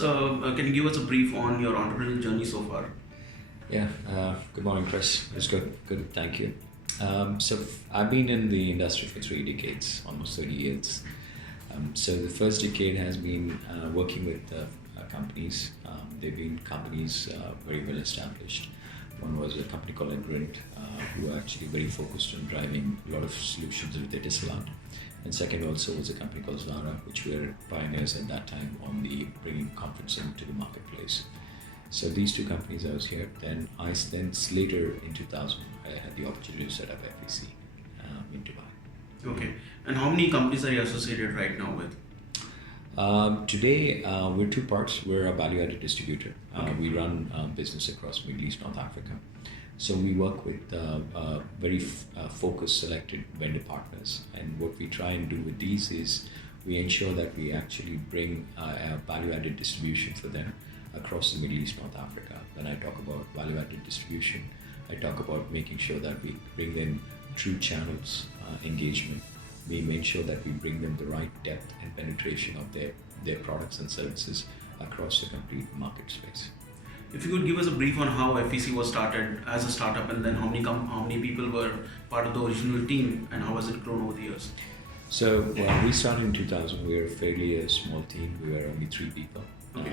can you give us a brief on your entrepreneurial journey so far? Yeah, good morning, Chris. It's good, thank you. I've been in the industry for 3 decades, almost 30 years. So the first decade has been working with companies. They've been companies very well established. One was a company called Arabian, who are actually very focused on driving a lot of solutions with their disallowed. And second also was a company called Zara, which were pioneers at that time on the bringing conferencing to the marketplace. So these two companies I was here. Then later in 2000, I had the opportunity to set up FVC in Dubai. Okay. And how many companies are you associated right now with? Today, we're two parts. We're a value-added distributor. Okay. We run business across Middle East, North Africa. So we work with very focused, selected vendor partners. And what we try and do with these is we ensure that we actually bring a value-added distribution for them across the Middle East, North Africa. When I talk about value-added distribution, I talk about making sure that we bring them true channels, engagement. We make sure that we bring them the right depth and penetration of their products and services across the complete market space. If you could give us a brief on how FVC was started as a startup, and then how many people were part of the original team, and how has it grown over the years? So we started in 2000. We were fairly a small team. We were only 3 people. Okay.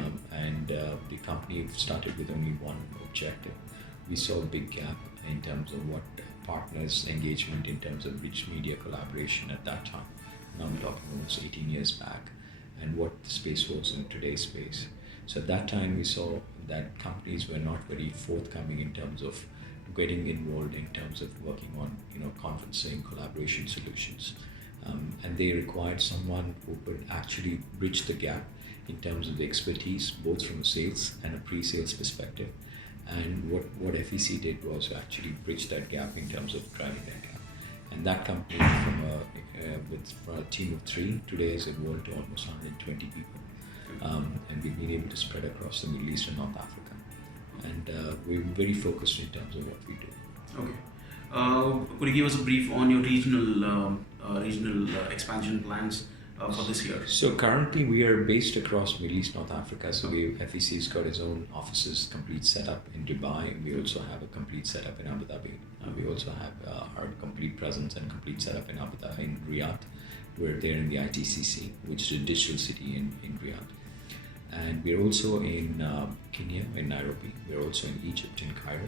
The company started with only one objective. We saw a big gap in terms of what partners engagement, in terms of rich media collaboration at that time. Now we're talking almost 18 years back, and what the space was in today's space. So at that time we saw that companies were not very forthcoming in terms of getting involved in terms of working on conferencing, collaboration solutions. And they required someone who could actually bridge the gap in terms of the expertise, both from a sales and a pre-sales perspective. And what FVC did was actually bridge that gap in terms of driving that gap. And that company, from a team of 3, today has evolved to almost 120 people. And we've been able to spread across the Middle East and North Africa. And we're very focused in terms of what we do. Okay. Could you give us a brief on your regional expansion plans for this year? So currently we are based across Middle East, North Africa. So FVC's got its own offices, complete setup in Dubai. We also have a complete setup in Abu Dhabi. We also have our complete presence and complete setup in Abu Dhabi, in Riyadh. We're there in the ITCC, which is a digital city in Riyadh. And we're also in Kenya, in Nairobi. We're also in Egypt, in Cairo.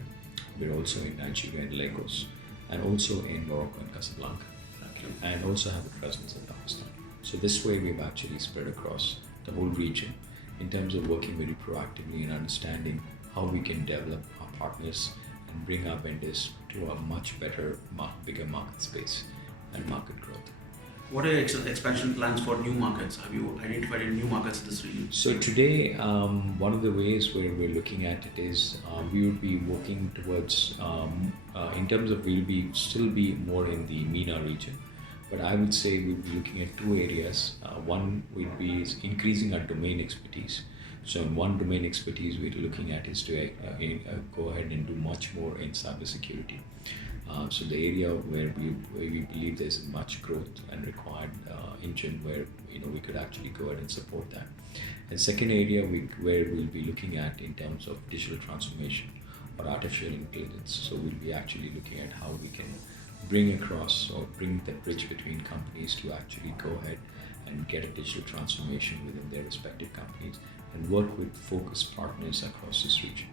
We're also in Nigeria, in Lagos. And also in Morocco, in Casablanca. Okay. And also have a presence in Pakistan. So this way we've actually spread across the whole region in terms of working very proactively and understanding how we can develop our partners and bring our vendors to a much better, bigger market space and market growth. What are your expansion plans for new markets? Have you identified any new markets in this region? So today, one of the ways where we're looking at it is we would be working towards, in terms of still be more in the MENA region. But I would say we'll be looking at 2 areas. One would be increasing our domain expertise. So in one domain expertise we're looking at is to go ahead and do much more in cybersecurity. So the area where we believe there's much growth and required engine where we could actually go ahead and support that. And second area where we'll be looking at in terms of digital transformation or artificial intelligence. So we'll be actually looking at how we can bring across or bring the bridge between companies to actually go ahead and get a digital transformation within their respective companies and work with focused partners across this region.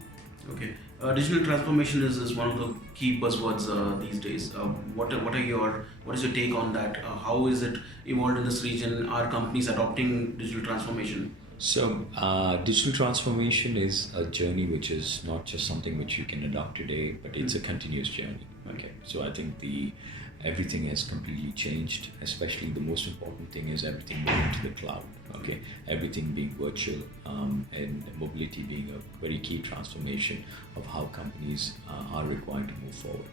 Okay. Digital transformation is one of the key buzzwords these days. What is your take on that? How is it evolved in this region? Are companies adopting digital transformation? So digital transformation is a journey which is not just something which you can adopt today, but it's a continuous journey. Okay, so I think everything has completely changed. Especially the most important thing is everything moving to the cloud. Okay, everything being virtual and mobility being a very key transformation of how companies are required to move forward.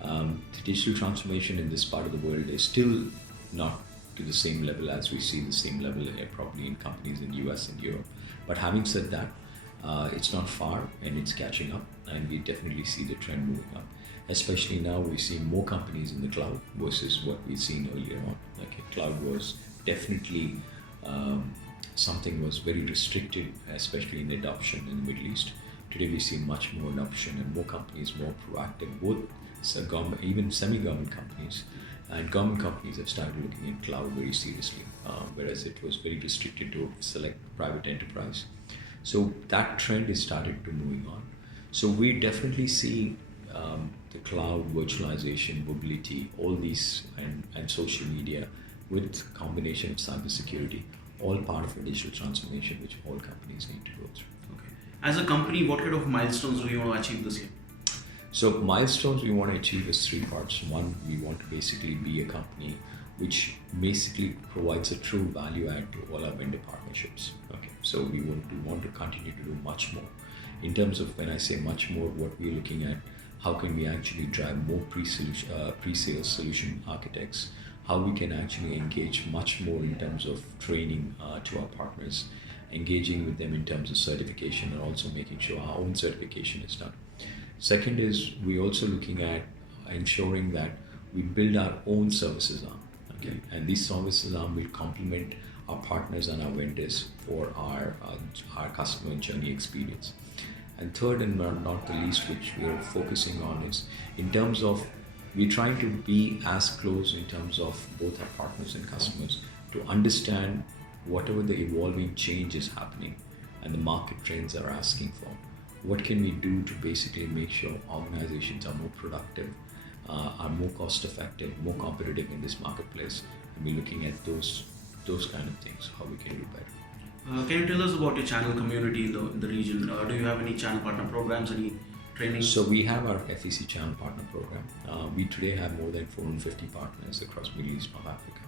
The digital transformation in this part of the world is still not to the same level as we see the same level probably in companies in US and Europe. But having said that, it's not far and it's catching up, and we definitely see the trend moving up. Especially now we're seeing more companies in the cloud versus what we've seen earlier on. Okay, cloud was definitely something was very restricted, especially in adoption in the Middle East. Today we see much more adoption and more companies more proactive, both government, even semi-government companies, and government companies have started looking at cloud very seriously, whereas it was very restricted to select private enterprise. So that trend is started to moving on. So we definitely see the cloud, virtualization, mobility, all these, and social media with combination of cybersecurity, all part of a digital transformation which all companies need to go through. Okay. As a company, what kind of milestones do you want to achieve this year? So milestones we want to achieve is three parts. One, we want to basically be a company which basically provides a true value add to all our vendor partnerships. Okay, so we want to continue to do much more. In terms of, when I say much more, what we're looking at, how can we actually drive more pre-sales solution architects, how we can actually engage much more in terms of training to our partners, engaging with them in terms of certification, and also making sure our own certification is done. Second is we're also looking at ensuring that we build our own services arm, okay? And these services arm will complement our partners and our vendors for our customer journey experience. And third, and not the least, which we are focusing on, is in terms of we're trying to be as close in terms of both our partners and customers to understand whatever the evolving change is happening and the market trends are asking for. What can we do to basically make sure organizations are more productive, are more cost effective, more competitive in this marketplace? And we're looking at those kind of things, how we can do better. Can you tell us about your channel community in the region? Do you have any channel partner programs, any trainings? So we have our FVC channel partner program. We today have more than 450 partners across Middle East, North Africa,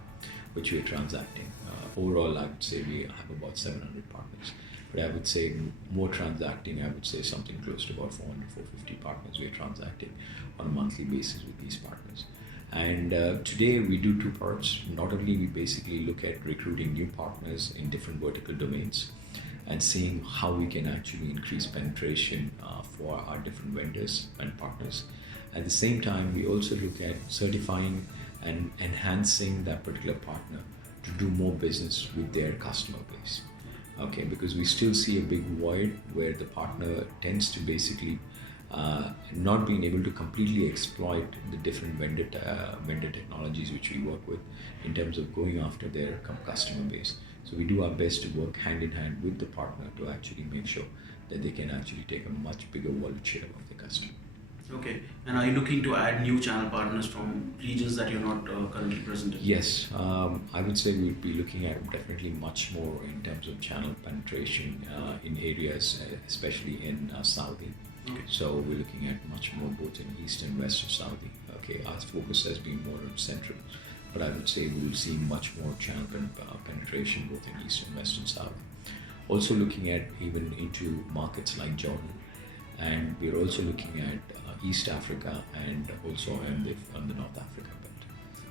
which we are transacting. Overall, I would say we have about 700 partners. But I would say more transacting, I would say something close to about 400, 450 partners we are transacting on a monthly basis with these partners. And today we do two parts. Not only we basically look at recruiting new partners in different vertical domains and seeing how we can actually increase penetration for our different vendors and partners. At the same time, we also look at certifying and enhancing that particular partner to do more business with their customer base. Okay, because we still see a big void where the partner tends to basically not being able to completely exploit the different vendor technologies which we work with in terms of going after their customer base. So we do our best to work hand in hand with the partner to actually make sure that they can actually take a much bigger wallet share of the customer. Okay, and are you looking to add new channel partners from regions that you're not currently present in? Yes, I would say we'd be looking at definitely much more in terms of channel penetration in areas, especially in Saudi. Okay. So we're looking at much more both in east and west of Saudi. Okay, our focus has been more on central, but I would say we will see much more channel penetration both in east and west and Saudi. Also looking at even into markets like Jordan, and we're also looking at East Africa and also on the North Africa belt.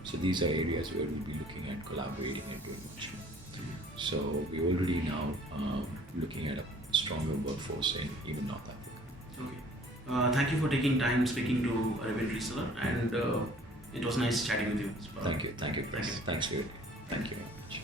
So these are areas where we'll be looking at collaborating and doing much more. So we're already now looking at a stronger workforce in even North Africa. Okay. Thank you for taking time speaking to Arabian Reseller, and it was nice chatting with you. Thank you. Chris. Thank you. Thanks, Leo. Thank you very much.